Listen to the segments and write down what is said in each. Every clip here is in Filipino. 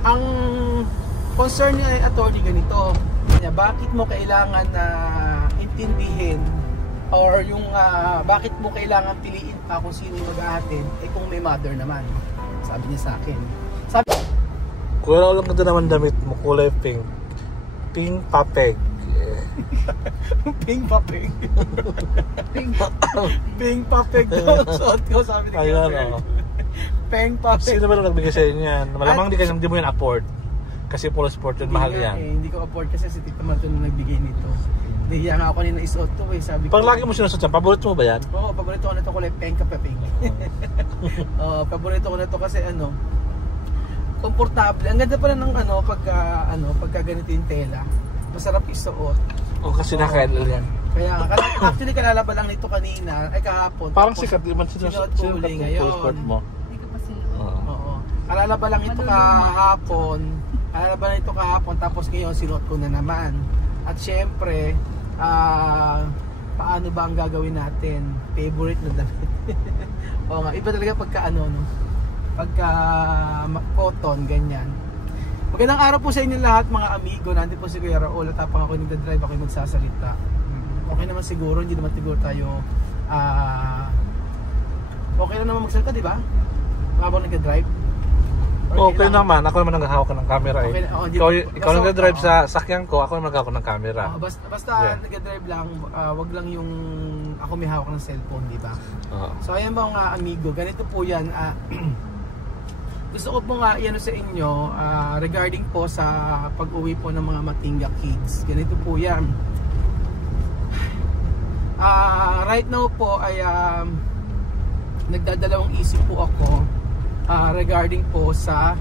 Ang concern niya ay attorney ganito. Bakit mo kailangan na intindihin or yung bakit mo kailangan piliin pa kung sino yung mag-aatin kung may mother naman. Sabi niya sa akin. Sabi, kuya lang ganda naman damit mo, kulay pink. Pink papeg. Pink papeg. Pink papeg daw. Suot ko, sabi ni Kuya. Pink papeg. Sino ba nagbigay sa inyo yan? Malamang di mo yan afford. Kasi full sport yun, mahal yan. Hindi ko afford kasi si Tita Marto na nagbigay nito. Nahiya nga ako kanina isuot to sabi ko. Pag lagi mo sinusot yan, paborito mo ba yan? Oo, paborito ko na ito kulay pink papeg. Paborito ko na ito kasi komportable. Ang ganda pala ng pagka ganito yung tela. Masarap isuot. Kasi nakailal yan. Kaya actually kalalaban lang nito kanina, kahapon. Parang sikat, di man sinuot ko uli ngayon. Full sport mo. Hindi ko pa sinuot. Oo. Kalalaban lang ito kahapon. Kalalaban lang ito kahapon, tapos ngayon sinuot ko na naman. At syempre, paano ba ang gagawin natin? Favorite na damit. Oo nga, iba talaga pagka pagka cotton, ganyan. Magandang araw po sa inyo lahat mga amigo. Nandito po si Kuya Raul at tapang ako nagdadrive, ako yung magsasalita. Okay naman siguro, hindi naman siguro tayo okay na naman magsalita, di ba? Habang nagdadrive. Okay naman, ako naman naghahawak ng camera okay, ikaw nagdadrive sa sakyan ko, ako naman naghahawak ng camera. Basta nagdadrive lang, wag lang yung ako may hawak ng cellphone, di ba? So ayan ba mga amigo, ganito po yan. Gusto ko po nga iano sa inyo regarding po sa pag-uwi po ng mga Matinga kids. Ganito po yan. Right now po ay nagdadalawang isip po ako regarding po sa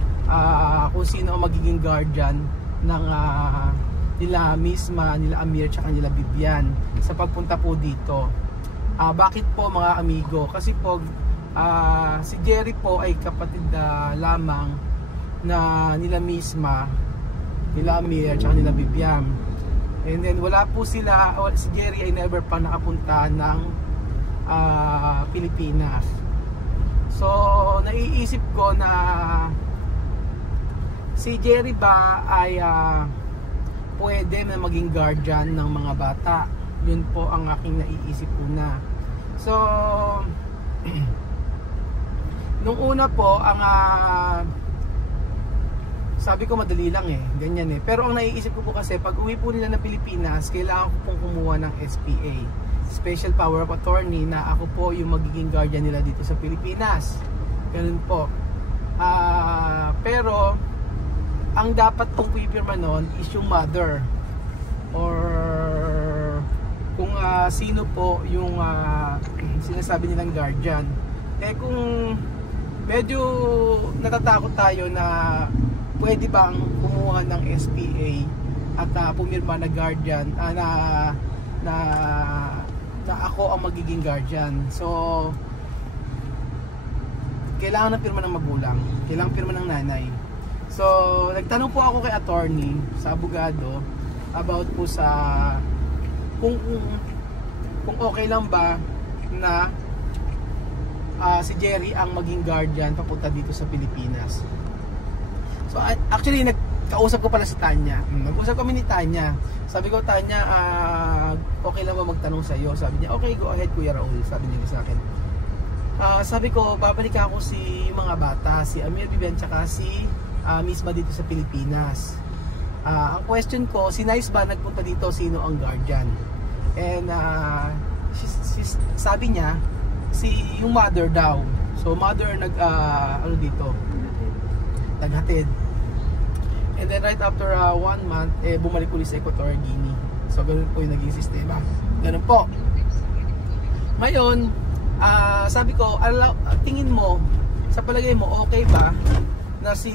kung sino ang magiging guardian ng nila Misma, nila Amir, tsaka nila Bibian sa pagpunta po dito. Bakit po mga amigo? Kasi po si Jerry po ay kapatid lamang na nila Misma, nila Amir, tsaka nila Bibian. And then wala po sila, si Jerry ay never pa nakapunta ng Pilipinas. So naiisip ko na si Jerry ba ay pwede na maging guardian ng mga bata. Yun po ang aking naiisip una. So nung una po, ang sabi ko madali lang ganyan pero ang naiisip ko po kasi pag uwi po nila ng Pilipinas, kailangan ko pong kumuha ng SPA, Special Power of Attorney, na ako po yung magiging guardian nila dito sa Pilipinas. Ganun po. Pero ang dapat kong pipirma nun is yung mother or kung sino po yung sinasabi nilang guardian. Kung medyo natatakot tayo na pwede bang kumuha ng SPA at pumirma na guardian na ako ang magiging guardian. So kailangan ng pirma ng magulang, kailangan pirma ng nanay. So nagtanong po ako kay attorney, sa abogado, about po sa kung okay lang ba na si Jerry ang maging guardian papunta dito sa Pilipinas. So actually nagkausap ko pala si Tanya. Nag-usap kami ni Tanya. Sabi ko, Tanya, okay lang ba magtanong sa iyo? Sabi niya, okay, go ahead Kuya Raul. Sabi niya sa akin. Sabi ko, babalik ako si mga bata, si Amir, Bibian, tsaka si Misma dito sa Pilipinas. Ang question ko, si Nice ba nagpunta dito, sino ang guardian? And sabi niya, yung mother daw. So mother dito, naghatid. And then right after 1 month, bumalik ulit sa Equatorial Guinea. So ganun po yung naging sistema. Ganun po. Ngayon, sabi ko, tingin mo, sa palagay mo, okay ba na si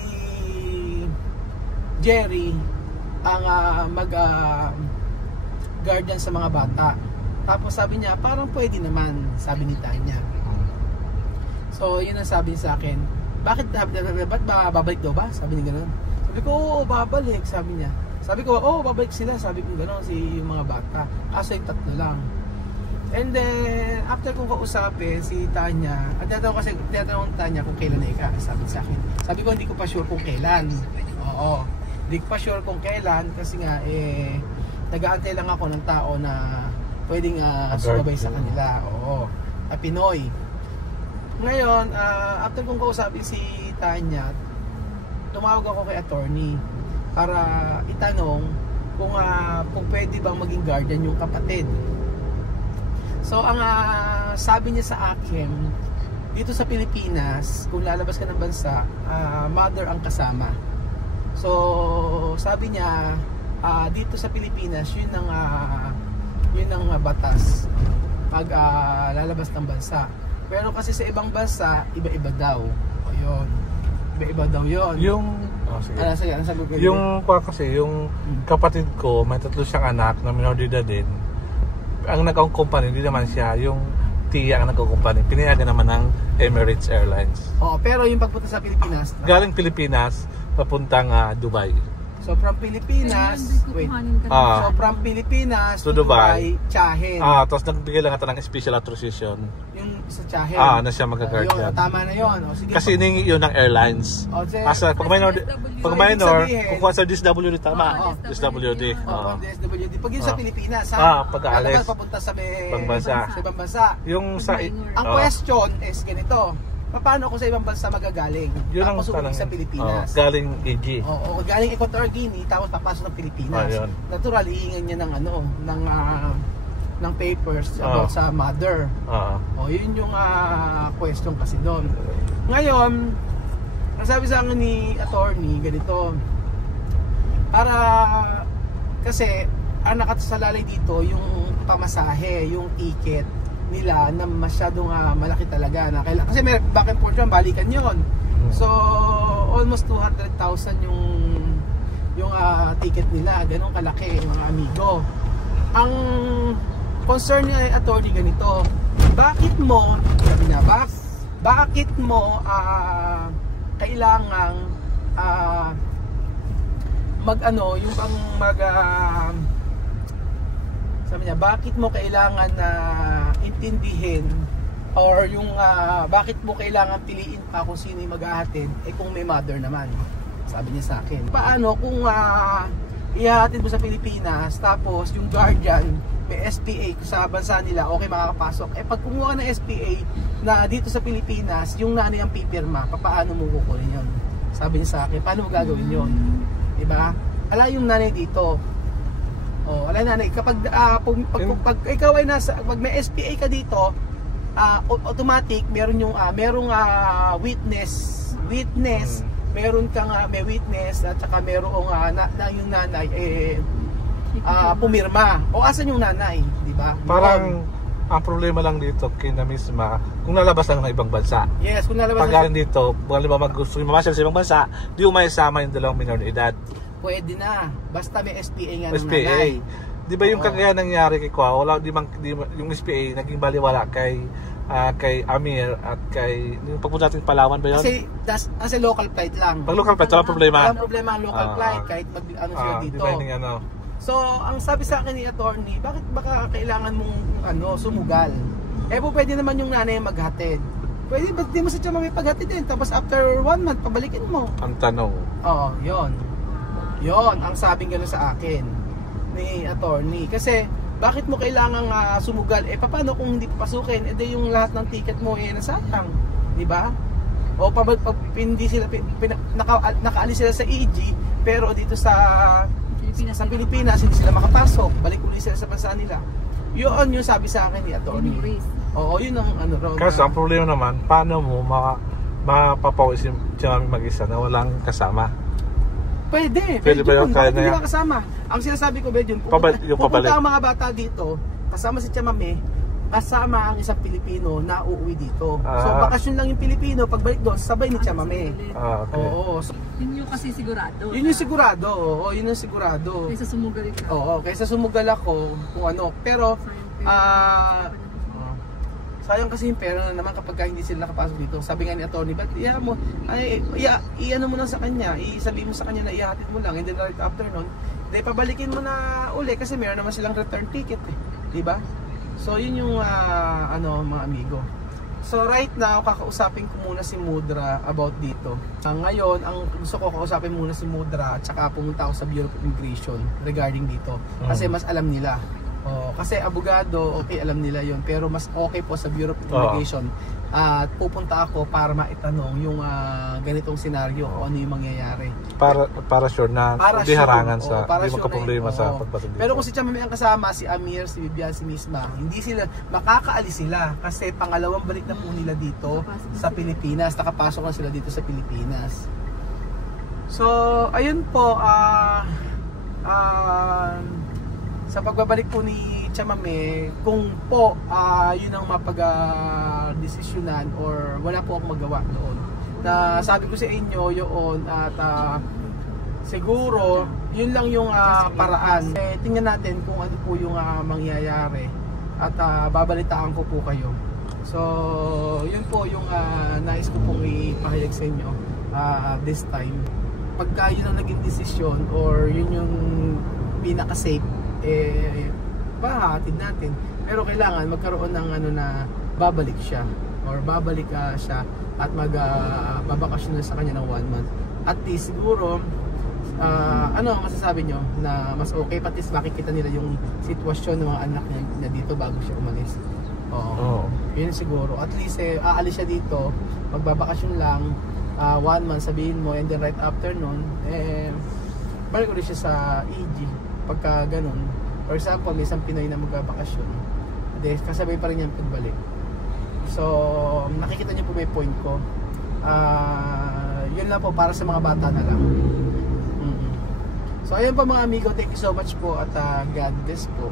Jerry ang guardian sa mga bata? Tapos sabi niya, parang pwede naman, sabi ni Tanya. So yun ang sabi niya sa akin. Ba't babalik daw ba? Sabi niya gano'n. Sabi ko, oo, babalik, sabi niya. Sabi ko, oo, babalik sila, sabi ko gano'n, yung mga bata. Kaso yung 3 lang. And then, after kong kausapin si Tanya, at tinatanong Tanya kung kailan na ika, sabi sa akin. Sabi ko, hindi ko pa sure kung kailan. Oo. Di pa sure kung kailan kasi nga nag-aantay lang ako ng tao na pwedeng sumabay sa kanila. Oo. Pinoy. Ngayon, after kong kausapin si Tanya, tumawag ako kay attorney para itanong kung pwede bang maging guardian yung kapatid. So ang sabi niya sa akin, dito sa Pilipinas, kung lalabas ka ng bansa, mother ang kasama. So sabi niya, dito sa Pilipinas, yun ang batas pag lalabas ng bansa. Pero kasi sa ibang bansa, iba-iba daw. O yun. Iba-iba daw yun. Yung yung kapatid ko, may 3 siyang anak na minor de edad din. Ang nag-company, hindi naman siya. Yung tiya ang nag-company. Pinayagan naman ng Emirates Airlines. Oo, pero yung pagpunta sa Pilipinas, galing Pilipinas, papuntang Dubai. So from Pilipinas, so from Pilipinas to Dubai, Tiyahin. Tapos nagbigay lang ata ng special authorization. Yung sa Tiyahin. Na siya magka-guardian. Tama na yun. O, sige, kasi hiningi yun ng airlines. Asa, pag minor, kukuha sa DSWD, tama? DSWD. DSWD. Pag yun sa Pilipinas, pag-aalis. Papunta sa ibang bansa. Yung sa... Ang question is ganito. Paano ako sa ibang bansa magagaling? Yun ang tanong sa Pilipinas. Galing EG. Oo, galing Equatorial Guinea, tapos papasok ng Pilipinas. Natural, iingan niya ng papers about sa mother. Yun yung question kasi doon. Ngayon, ang sabi sa akin ni attorney, ganito, para kasi ang nakasalalay dito yung pamasahe, yung ticket nila na masyadong malaki talaga na kailangan, kasi may back and forth yun, balikan yun. So almost 200,000 yung ticket nila, ganun kalaki mga amigo. Ang concern ni attorney ganito, bakit mo sabi niya, bakit mo kailangang yung sabi niya, bakit mo kailangan na intindihin or yung bakit mo kailangan piliin pa kung sino yung maghahatid kung may mother naman, sabi niya sa akin. Paano kung ihahatid mo sa Pilipinas tapos yung guardian may SPA sa bansa nila, okay makakapasok, pag kumuha ng SPA na dito sa Pilipinas yung nanay ang pipirma, paano mo kukunin yun? Sabi niya sa akin, paano mo gagawin yun? Diba? Ala yung nanay dito. Wala nanay, kapag pag ikaw ay pag may SPA ka dito, automatic meron yung merong witness, meron kang may witness at saka merong yung nanay pumirma. O asan yung nanay, di ba? Parang ang problema lang dito kina misma kung nalabas lang ng ibang bansa. Yes, kung nalabas pag dito, kung gusto mamasyal sa ibang bansa, di umayasama yung dalawang minor de edad. Pwede na, basta may SPA nga ng SPA. nanay. Di ba yung kagaya nangyari kay Kwa, yung SPA naging baliwala kay Amir at kay yung pagpunta natin Palawan ba yun? Kasi local flight lang. Pag local flight, walang problema. Walang problema ang local flight kahit sila dito. So, ang sabi sa akin ni attorney, bakit baka kailangan mong sumugal? Pwede naman yung nanay maghatid. Pwede, ba't di mo sa tiyan may paghatid din? Tapos after 1 month, pabalikin mo. Ang tanong. Yon ang sabing gano'n sa akin ni attorney. Kasi bakit mo kailangang sumugal? Paano kung hindi papasukin? Yung lahat ng ticket mo nasayang, di ba? O hindi sila nakaalis sila sa EG, pero dito sa Pilipinas hindi sila makapasok. Balik ulit sila sa bansa nila. Yun yung sabi sa akin ni attorney. Yun ang raw. Kasi ang problema naman, paano mo mapapawis yung mag-isa na walang kasama? Pwede ba yun? Bakit hindi ba kasama? Ang sinasabi ko ba yun, pupunta ang mga bata dito, kasama si Chamame, kasama ang isang Pilipino na uuwi dito. So bakasyon lang yung Pilipino, pagbalik doon, sabay ni Chamame. Okay. So, yun yung kasi sigurado. Yun yung sigurado. Yun yung sigurado. Kaysa sumugal ka. Kaysa sumugal ako kung ano. Pero, sayang kasi yung pera na naman kapag hindi sila nakapasok dito. Sabi nga ni attorney, ba't i-ano mo lang sa kanya, isabihin mo sa kanya na ihatid mo lang, and then right after nun, pabalikin mo na uli kasi meron naman silang return ticket di ba? So yun yung mga amigo. So right now, kakausapin ko muna si Mudra about dito. Ngayon, ang gusto ko kausapin muna si Mudra at saka pumunta ako sa Bureau of Immigration regarding dito. Kasi mas alam nila. Kasi abogado, okay, alam nila yon, pero mas okay po sa Bureau of Immigration. At pupunta ako para maitanong yung ganitong senaryo o ano yung mangyayari. Para sure na hindi harangan sa hindi magkaproblema sa pagpasok dito. Pero kung si Chamame ang kasama, si Amir, si Vivian, si Misma, hindi sila, makakaalis sila kasi pangalawang balik na po nila dito sa Pilipinas. Nakapasok na sila dito sa Pilipinas. So, ayun po, sa pagbabalik po ni Chamame, kung po yun ang mapag-desisyonan or wala po akong magawa noon. Na sabi ko sa inyo yun at siguro yun lang yung paraan. Tingnan natin kung ano po yung mangyayari at babalitaan ko po kayo. So yun po yung nais ko pong ipahayag sa inyo this time. Pagka yun ang naging desisyon or yun yung pinaka-safe, pahatid natin, pero kailangan magkaroon ng ano na babalik siya or babalik siya at magbabakasyon na sa kanya ng 1 month. At least siguro ano ang masasabi nyo na mas okay, at least makikita nila yung sitwasyon ng mga anak niya na dito bago siya umalis. Yun siguro, at least aalis siya dito, magbabakasyon lang 1 month, sabihin mo, and then right after nun balik ulit siya sa EG pagka ganun. For example, may isang Pinoy na magbabakasyon, kasabay pa rin yung pagbalik. So, nakikita niyo po may point ko. Yun lang po, para sa mga bata na lang. So, ayun po mga amigo, thank you so much po at God bless po.